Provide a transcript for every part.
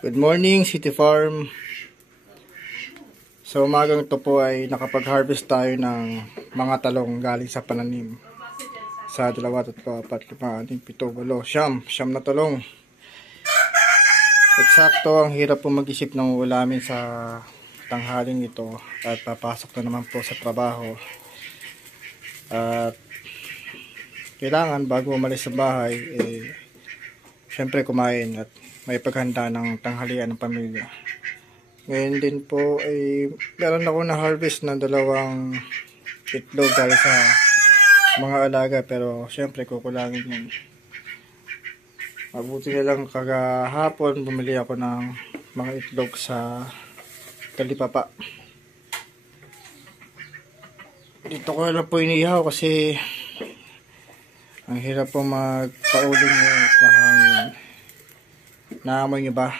Good morning, City Farm. Sa umagang ito po ay nakapag-harvest tayo ng mga talong galing sa pananim. Sa 2, 3, 4, 5, 6, 7, 8, siyam na talong. Eksakto, ang hirap po mag-isip ng ulamin sa tanghaling ito at papasok na naman po sa trabaho. At kailangan bago umalis sa bahay, syempre kumain at may paghanda ng tanghalian ng pamilya. Ngayon din po ay meron ako na harvest ng 2 itlog galing sa mga alaga, pero syempre kukulangin yun. Mabuti na lang kagahapon bumili ako ng mga itlog sa Talipapa. Dito ko na po inihaw kasi ang hirap po magpauling yung mahangin. Naamoy nyo ba?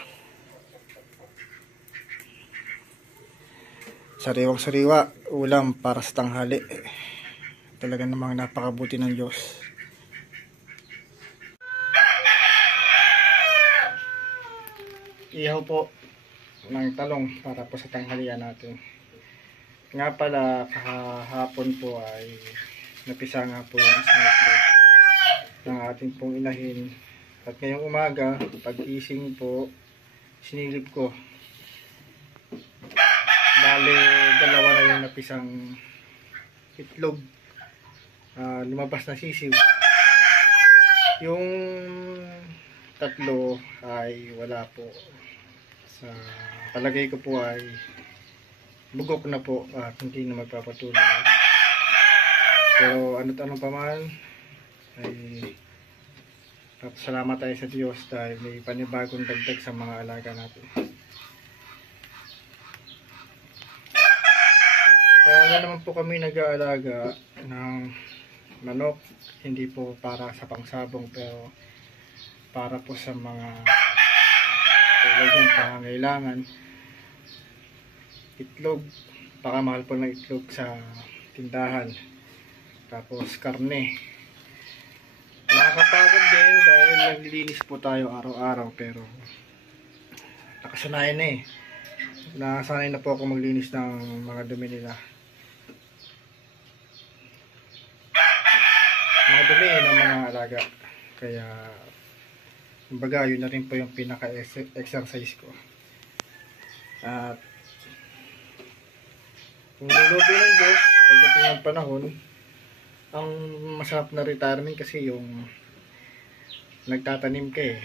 Sariwang sariwa, ulam para sa tanghali. Talaga namang napakabuti ng Diyos. Ihaw po ng talong para po sa tanghalian natin. Nga pala, kahapon po ay napisa nga po yung isang itlog ng ating pong inahin. At ngayong umaga, pag-gising po, sinilip ko. Bale, 2 na yung napisang itlog. Lumabas na sisiw. Yung 3 ay wala po. Sa palagay ko po ay bugok na po at hindi na magpapatuloy. Pero ano't ano pa man, ay salamat tayo sa Diyos dahil may panibagong dagdag sa mga alaga natin. Kaya nga naman po kami nag-aalaga ng manok, hindi po para sa pangsabong pero para po sa mga tulad ng pangangailangan. Itlog, baka mahal po ng itlog sa tindahan. Tapos karne. Nakakapagod din dahil naglilinis po tayo araw-araw, pero nakasanayan na eh. Nasanay na po ako maglinis ng mga dumi nila. Mga dumi ng mga alaga. Kaya kumbaga yun na rin po yung pinaka-exercise ko. At kung lulubi ng Diyos pagdating ng panahon, ang masarap na retirement kasi yung nagtatanim ka eh.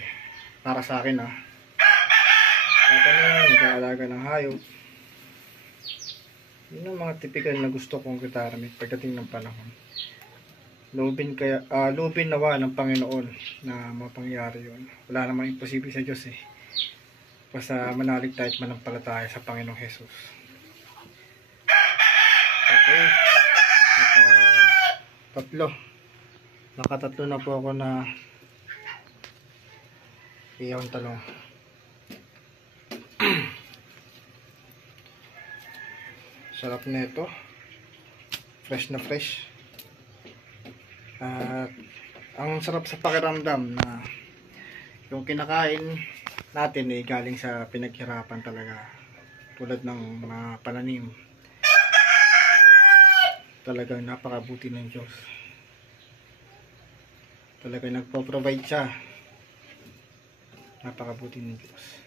Para sa akin tatanim, nag-aalaga ng hayop. Yun ang mga typical na gusto kong retirement pagdating ng panahon. Lubin nawa ng Panginoon na mapangyari yun. Wala namang imposible sa Diyos eh. Basta manalig tayo at manampalataya sa Panginoong Jesus. Okay. Nakatatlo na po ako na iyong talong. Sarap na ito. Fresh na fresh. At ang sarap sa pakiramdam na yung kinakain natin ay galing sa pinaghirapan talaga. Tulad ng mga pananim. Talagang napakabuti ng Diyos. Talagang nagpo-provide siya. Napakabuti ng Diyos.